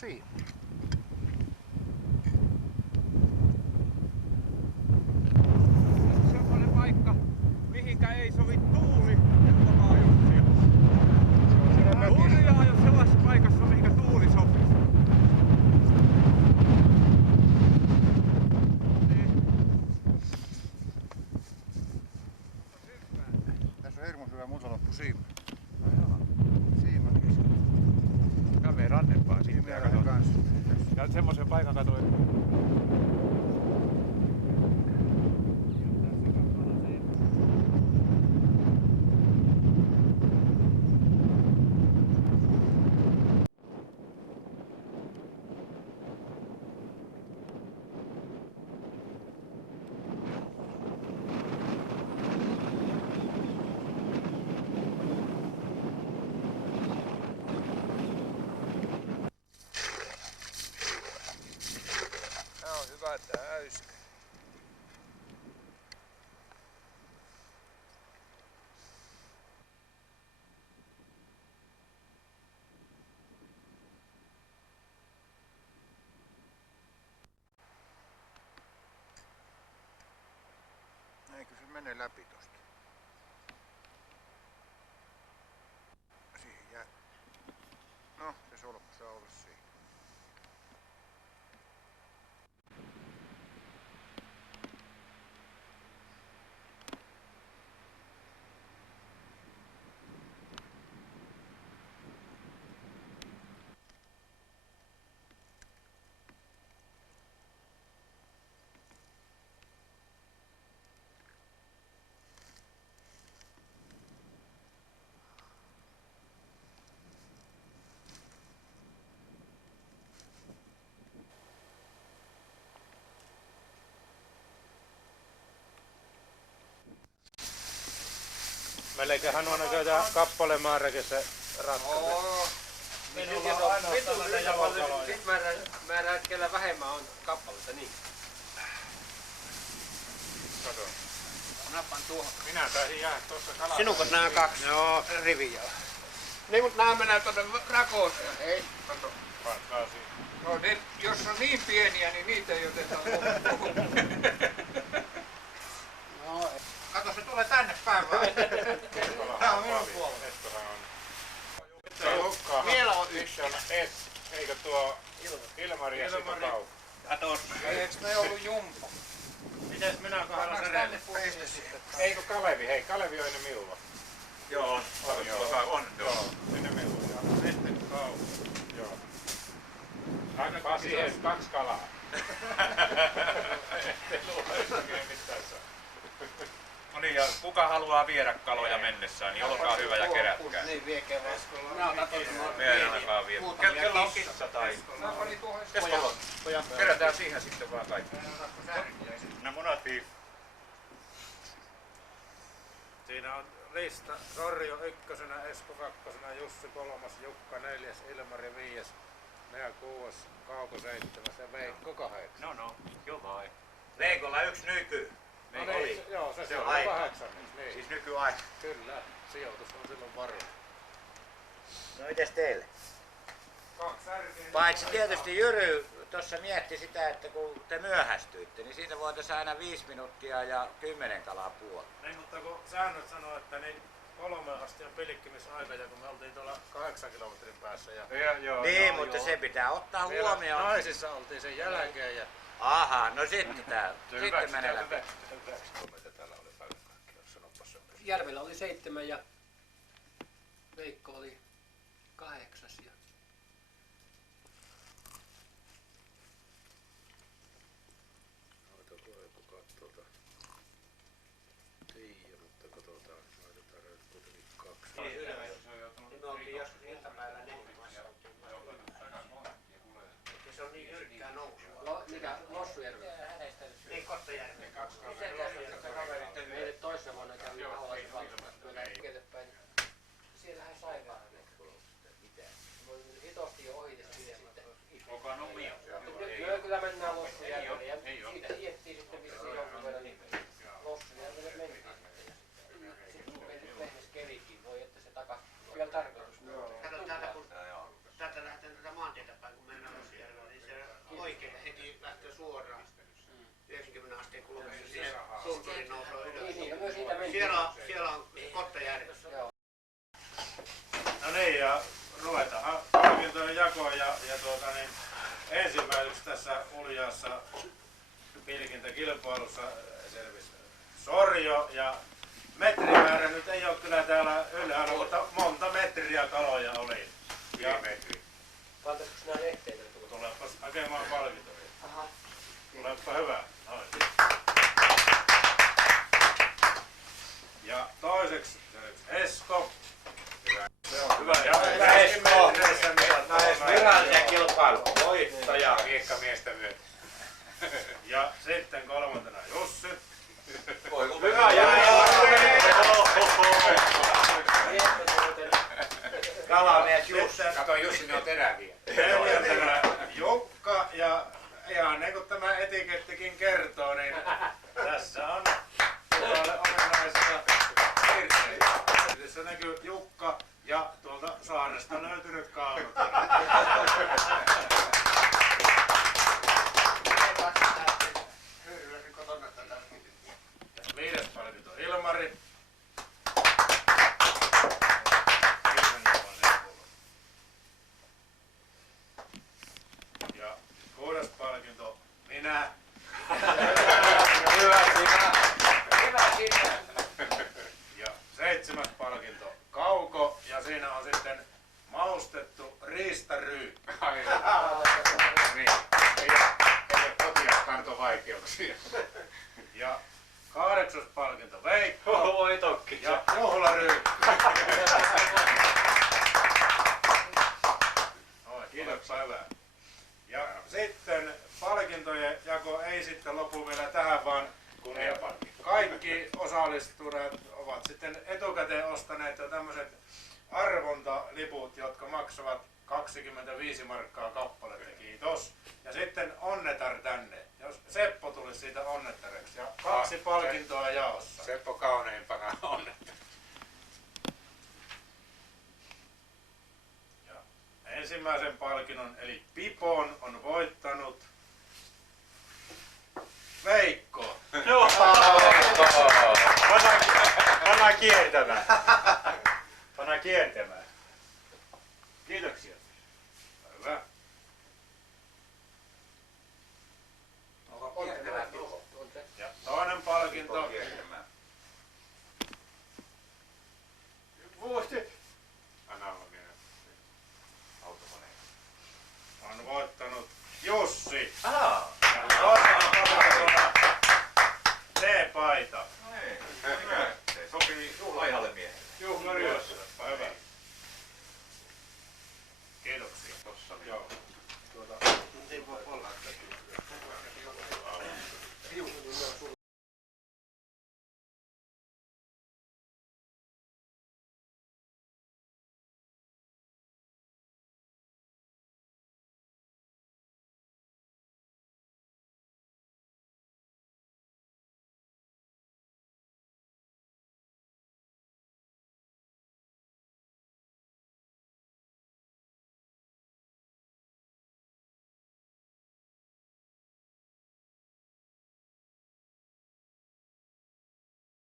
siinä. Semmoinen paikka, mihinkä ei sovi tuuli, että maailmia. Hurjaa, jos sellaisessa paikassa on, mihinkä tuuli sopii. Tässä on hirmu hyvä musaloppu siima. Siima keskellä. Kävee rannepaan sitten ja katsoo. Ja semmoisen paikan katsoin. Hyvä täyskä. Eikö se mene läpi tosta? Siihen jää. No, se solmu saa olla siinä. Melkeinhän on näköjään kappaleen määräkin ratkaisu. Oo. Minulla on ainoastaan näitä jalokaloja. Sit määrää, että kellä vähemmän on kappaletta, niin. Kato. Nappan tuohon. Minä taisin jäädä tuossa kalassa. Sinukot nää kaksi. Joo, riviä. Niin, mutta nää menee tuonne rakoon. Ei, kato. Paikkaa siinä. No, ne, jos on niin pieniä, niin niitä ei oteta loppuun. No, kato se tulee tänne päin vaan. Tää on minun puolella. Vielä on yksi. Eikö tuo Ilmari ja Sito Kau? Katos. Eiks me ollut jumpa? Mites minä kohdalla se tänne peistä sitten. Eikö Kalevi? Hei, Kalevi on ennen minulla. Joo, on. Joo, ennen minulla. Sitten Kau. Joo. Annakaa siihen 2 kalaa. Ettei luule oikein mitään saa. No niin, ja kuka haluaa viedä kaloja mennessään, niin olkaa hyvä ja kerätkää. Niin, viekää vaan. Nää on katsotaan. Meidän alkaa viedä. Kello on kissa tai... Nää pani tuohon. Kerätään siihen sitten vaan kaikki. No munat viif. Siinä on lista. Sorjo ykkösenä, Esko kakkosena, Jussi kolmas, Jukka neljäs, Ilmari viies, Nea kuudes, Kauko seitsemäs ja Veikko kahdeksan. No, kyllä vai. Veikolla yksi nyky. No niin, joo, se on aika. 8. Niin. Siis nykyaika. Kyllä, sijoitus on silloin varma. No mites teille? 2 särkeä. Paitsi tietysti Jyry tuossa mietti sitä, että kun te myöhästyitte, niin siitä voitaisiin aina 5 minuuttia ja 10 kalaa puolta. Niin, mutta kun säännöt sanoo, että niin 3 asti on pilkkimisaika ja kun me oltiin tuolla 8 kilometrin päässä. Ja Niin, mutta se pitää ottaa huomioon. Naisissa oltiin sen jälkeen ja... Aha, no sitten tää. Sitten menee läpi. Järvellä oli 7 ja Veikko oli 8. Ja Me oltiin joskus iltapäivällä nehtimassa. Se on niin jyrkkää nousua. mikä Lossujärvi? Niin, Kottajärvi. Meille toissa vuonna kävi Aholaisen valtuustotyöllä päin. Siellähän sai vaan ne. Voi hitosti jo ohite siitä sitten. Olkaa nummia. Nyt kyllä mennään Lossujärvelle ja siitä hiettiin sitten vissiin jonkun verran niin Lossujärvelle mentiin sitten. Sitten meille pehmes kevikin, voi että se takas vielä tarkoitus. Kato täällä kun täältä lähtee tätä maantietä päin kun mennään tunturi nousee ylös. Niin, siinä myös siitä mentiin. Siellä on Kottajärvi. Joo. No niin, ja ruvetaan palkintojen jakoon niin ensimmäiseksi tässä uljaassa pilkintäkilpailussa selvisi Sorjo ja metrimäärä nyt ei ole kyllä täällä ylhäällä, mutta monta metriä kaloja oli. Ja Pantaisiko nämä lehteille? tulepas hakemaan palkintoja. Aha. Tulepa hyvä. Noin. Ja toiseksi Esko. Hyvä. Ja Esko. Virallinen kilpailu. Voittaja. Miekkamiestä myötä. Ja sitten kolmantena Jussi. Hyvä ja kalamies Jussi. Kato Jussi, ne on teräviä. Neljäntenä Jukka ja ihan niin kuin tämä etikettikin kertoo, niin tässä on Jukalle ominaisia piirteitä. Tässä näkyy Jukka ja tuolta saaresta löytynyt kaunut. Viides palkinto Ilmari. Ja kuudes palkinto minä. Hyvä sinä. Hyvä sinä. Ja seitsemäs palkinto Kauko ja siinä on sitten maustettu riistaryy. Niin. Ei ole potiaskantovaikeuksia. Ja kahdeksas palkinto Veikko Voi tokki. ja juhlaryy. Oi, kiitoksia hyvää. Ja sitten palkintojen jako ei sitten lopu vielä tähän, vaan kun kaikki osallistuneet ovat sitten etukäteen ostaneet jo tämmöiset arvontaliput, jotka maksavat 25 markkaa kappaletta. Kiitos. Ja sitten onnetar tänne. Jos Seppo tulisi siitä onnettareksi. Ja 2 palkintoa jaossa. Seppo kauneimpana onnetta. Ja ensimmäisen palkinnon eli Pipon on voittanut Veikko. Panna kiertämään. Panna kiertämään. Kiitoksia. Hyvä. Ja toinen palkinto Analoginen autokoneen. on voittanut Jussi. Aha. Ja toisena palkintona T-paita.